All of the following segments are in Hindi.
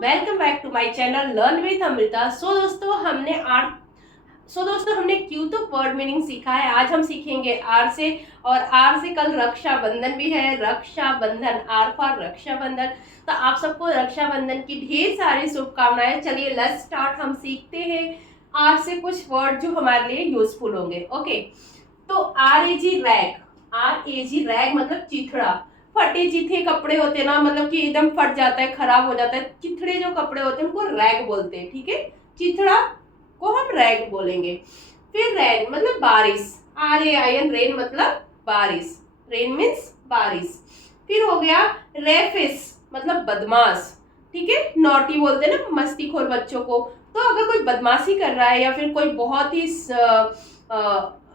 Welcome back to my channel learn with Amrita. दोस्तों हमने क्यू तो वर्ड मीनिंग सीखा है। आज हम सीखेंगे आर से, और आर से कल रक्षाबंधन भी है। Rakshabandhan, R for Rakshabandhan. तो आप सबको रक्षाबंधन की ढेर सारी शुभकामनाएं। चलिए लेट्स स्टार्ट। हम सीखते हैं आर से कुछ वर्ड जो हमारे लिए यूजफुल होंगे। ओके, तो R A G rag. R A G rag मतलब चिथड़ा। फटे चिथे कपड़े होते ना, मतलब कि एकदम फट जाता है, खराब हो जाता है, चिथड़े जो कपड़े होते हैं उनको रैग बोलते हैं। ठीक है, चिथड़ा को हम रैग बोलेंगे। फिर रैन मतलब बारिश। R A I N, rain मतलब बारिश। रेन मीन्स बारिश। फिर हो गया रेफिस मतलब बदमाश। ठीक है, नॉटी बोलते हैं ना मस्तीखोर बच्चों को। तो अगर कोई बदमाशी कर रहा है या फिर कोई बहुत ही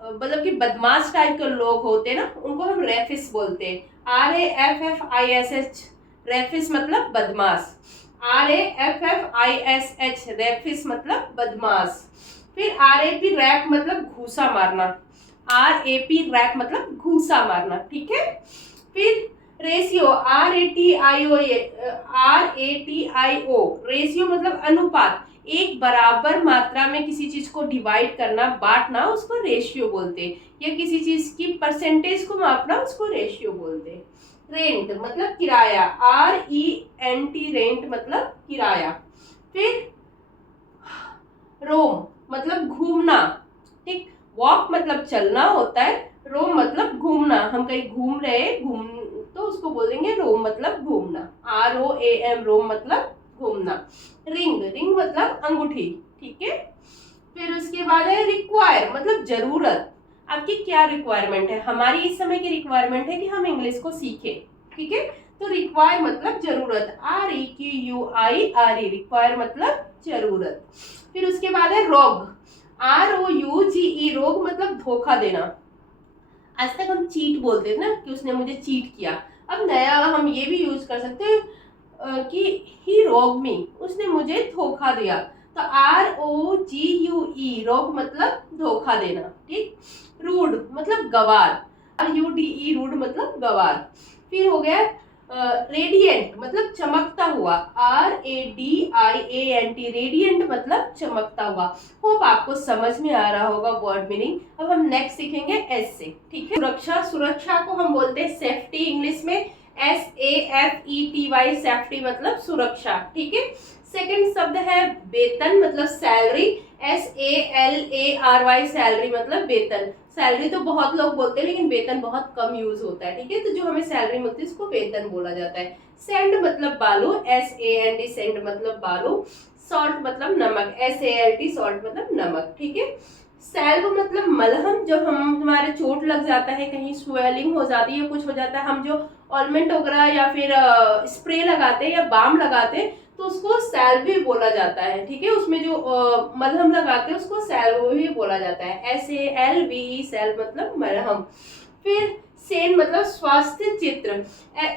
मतलब कि बदमाश टाइप के लोग होते हैं ना, उनको हम रेफिस बोलते हैं। RAFFISH, रेफिस मतलब बदमाश। RAFFISH, रेफिस मतलब बदमाश। फिर RAP, रैप मतलब घूसा मारना। RAP, रैप मतलब घूसा मारना। ठीक है, फिर रेशियो, RATIO, रेशियो मतलब अनुपात। एक बराबर मात्रा में किसी चीज को डिवाइड करना, बांटना, उसको रेशियो बोलते हैं। या किसी चीज की परसेंटेज को मापना, उसको रेशियो बोलते हैं। रेंट मतलब किराया। RENT, रेंट मतलब किराया। फिर रोम मतलब घूमना। ठीक, वॉक मतलब चलना होता है, रोम मतलब घूमना। हम कहीं घूम रहे, घूम तो उसको बोलेंगे रोम मतलब घूमना। ROAM, रोम मतलब घूमना। रिंग, रिंग मतलब अंगूठी। ठीक है, फिर उसके बाद है रिक्वायर मतलब जरूरत। आपकी क्या रिक्वायरमेंट है? हमारी इस समय की रिक्वायरमेंट है कि हम इंग्लिश को सीखें। ठीक है, तो रिक्वायर मतलब जरूरत। REQUIRE, रिक्वायर मतलब जरूरत। फिर उसके बाद है रोग। ROUGE, रोग मतलब धोखा देना। आज तक हम चीट बोलते थे ना कि उसने मुझे चीट किया। अब नया हम ये भी यूज कर सकते हैं कि ही रोग मी, उसने मुझे धोखा दिया। तो ROGUE, रोग मतलब धोखा देना। ठीक, रूड मतलब गवार। RUDE, रूड मतलब गवार। फिर हो गया रेडिएंट मतलब चमकता हुआ। RADIANT, रेडिएंट मतलब चमकता हुआ। होप आपको समझ में आ रहा होगा वर्ड मीनिंग। अब हम नेक्स्ट सीखेंगे एस से। ठीक है, सुरक्षा, सुरक्षा को हम बोलते हैं सेफ्टी इंग्लिश में। SAFETY, सेफ्टी मतलब सुरक्षा। ठीक है, सेकंड शब्द है वेतन मतलब सैलरी। SALARY, सैलरी मतलब वेतन। सैलरी तो बहुत लोग बोलते हैं लेकिन वेतन बहुत कम यूज होता है। ठीक है, तो जो हमें सैलरी मिलती है उसको वेतन बोला जाता है। सैंड मतलब बालू। SAND, सैंड मतलब बालू। सॉल्ट मतलब नमक। SALT, सॉल्ट मतलब नमक। ठीक है, सैल्व मतलब मलहम। जब हमारे चोट लग जाता है, कहीं स्वेलिंग हो जाती है, कुछ हो जाता है, हम जो ऑलमेंट वगैरह या फिर स्प्रे लगाते हैं या बाम लगाते हैं तो उसको सैल्व भी बोला जाता है। ठीक है, उसमें जो मलहम लगाते हैं उसको सैल्व भी बोला जाता है। SALVE, सैल्व मतलब मलहम। फिर सेन मतलब स्वास्थ्य चित्र।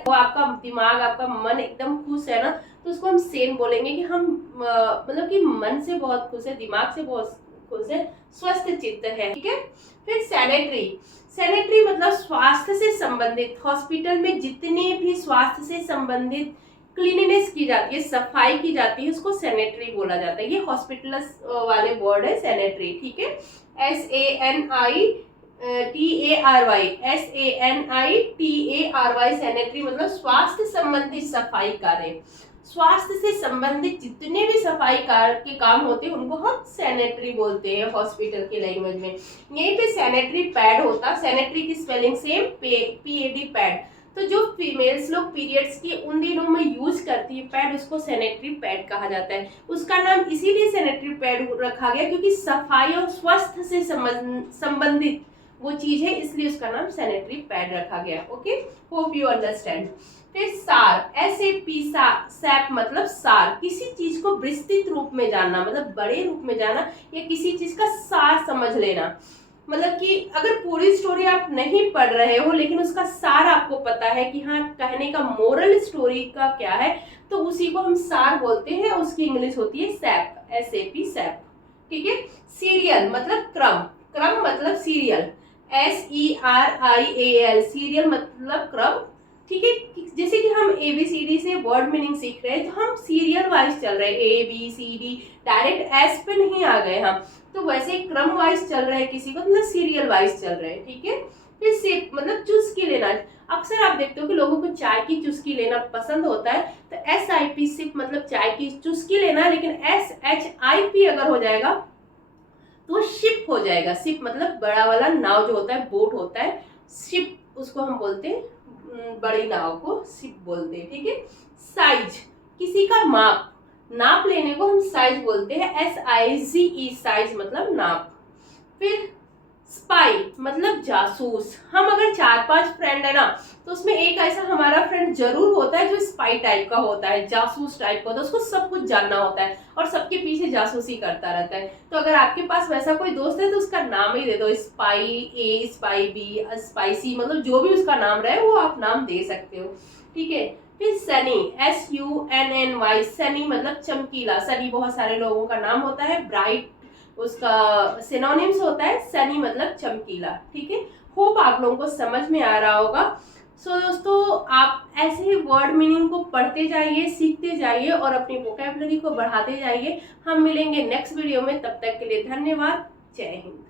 वो आपका दिमाग, आपका मन एकदम खुश है ना, तो उसको हम सेन बोलेंगे कि हम मतलब कि मन से बहुत खुश है, दिमाग से बहुत खुश है, स्वस्थ चित्त है। ठीक है, फिर सैनिटरी, सैनिटरी मतलब स्वास्थ्य से संबंधित। हॉस्पिटल में जितने भी स्वास्थ्य से संबंधित क्लीनिनेस की जाती है, सफाई की जाती है, उसको सैनिटरी बोला जाता है। ये हॉस्पिटल वाले वर्ड है सैनिटरी। ठीक है, SANITARY, सैनिटरी मतलब स्वास्थ्य संबंधित सफाई कार्य। स्वास्थ्य से संबंधित जितने भी सफाई कार्य के काम होते हैं उनको हम सैनिटरी बोलते हैं हॉस्पिटल के लैंग्वेज में। यहीं पे सैनिटरी पैड होता है। सैनिटरी की स्पेलिंग सेम, PAD, पैड। तो जो फीमेल्स लोग पीरियड्स के उन दिनों में यूज करती है पैड, उसको सैनिटरी पैड कहा जाता है। उसका नाम इसीलिए सैनिटरी पैड रखा गया क्योंकि सफाई और स्वास्थ्य से संबंधित वो चीज है, इसलिए उसका नाम सैनिटरी पैड रखा गया। Okay, hope you understand. फिर सार, SAP, सैप मतलब सार। किसी चीज को विस्तृत रूप में जानना, मतलब बड़े रूप में जाना, या किसी चीज का सार समझ लेना। मतलब कि अगर पूरी स्टोरी आप नहीं पढ़ रहे हो लेकिन उसका सार आपको पता है कि हाँ कहने का मोरल स्टोरी का क्या है, तो उसी को हम सार बोलते हैं। उसकी इंग्लिश होती है सैप, SAP, सैप। ठीक है, सीरियल मतलब क्रम। क्रम मतलब सीरियल, SERIAL, सीरियल मतलब क्रम। ठीक है, जैसे कि हम ABCD से वर्ड मीनिंग सीख रहे हैं तो हम सीरियल वाइज चल रहे हैं, A B C D, direct S पे नहीं आ गए हम, तो वैसे क्रम वाइज चल रहे हैं किसी को, मतलब सीरियल वाइज चल रहे हैं, ठीक है। फिर सिप मतलब चुस्की लेना, अक्सर आप देखते हो कि लोगों को चाय की चुस्की लेना पसंद होता है, तो SIP सिप मतलब चाय की चुस्की लेना है, लेकिन SHIP अगर हो जाएगा तो शिप हो जाएगा। शिप मतलब बड़ा वाला नाव जो होता है, बोट होता है, शिप उसको हम बोलते हैं, बड़ी नाव को शिप बोलते हैं, ठीक है। साइज, किसी का माप, नाप लेने को हम साइज बोलते हैं, SIZE, साइज मतलब नाप। फिर स्पाई मतलब जासूस, हम अगर 4-5 फ्रेंड है ना, तो उसमें एक ऐसा हमारा फ्रेंड जरूर होता है जो स्पाई टाइप का होता है, जासूस टाइप का होता है, उसको सब कुछ जानना होता है और सबके पीछे जासूसी करता रहता है। तो अगर आपके पास वैसा कोई दोस्त है तो उसका नाम ही दे दो, spy A, spy B, spicy, मतलब जो भी उसका नाम रहे वो आप नाम दे सकते हो, ठीक है। फिर सनी, SUNNY, सनी मतलब चमकीला, सनी बहुत सारे लोगों का नाम होता है, ब्राइट उसका सिनोनिम्स होता है, सनी मतलब चमकीला, ठीक है। होप आप लोगों को समझ में आ रहा होगा। सो दोस्तों, आप ऐसे ही वर्ड मीनिंग को पढ़ते जाइए, सीखते जाइए और अपनी वोकैबुलरी को बढ़ाते जाइए। हम मिलेंगे नेक्स्ट वीडियो में, तब तक के लिए धन्यवाद। जय हिंद।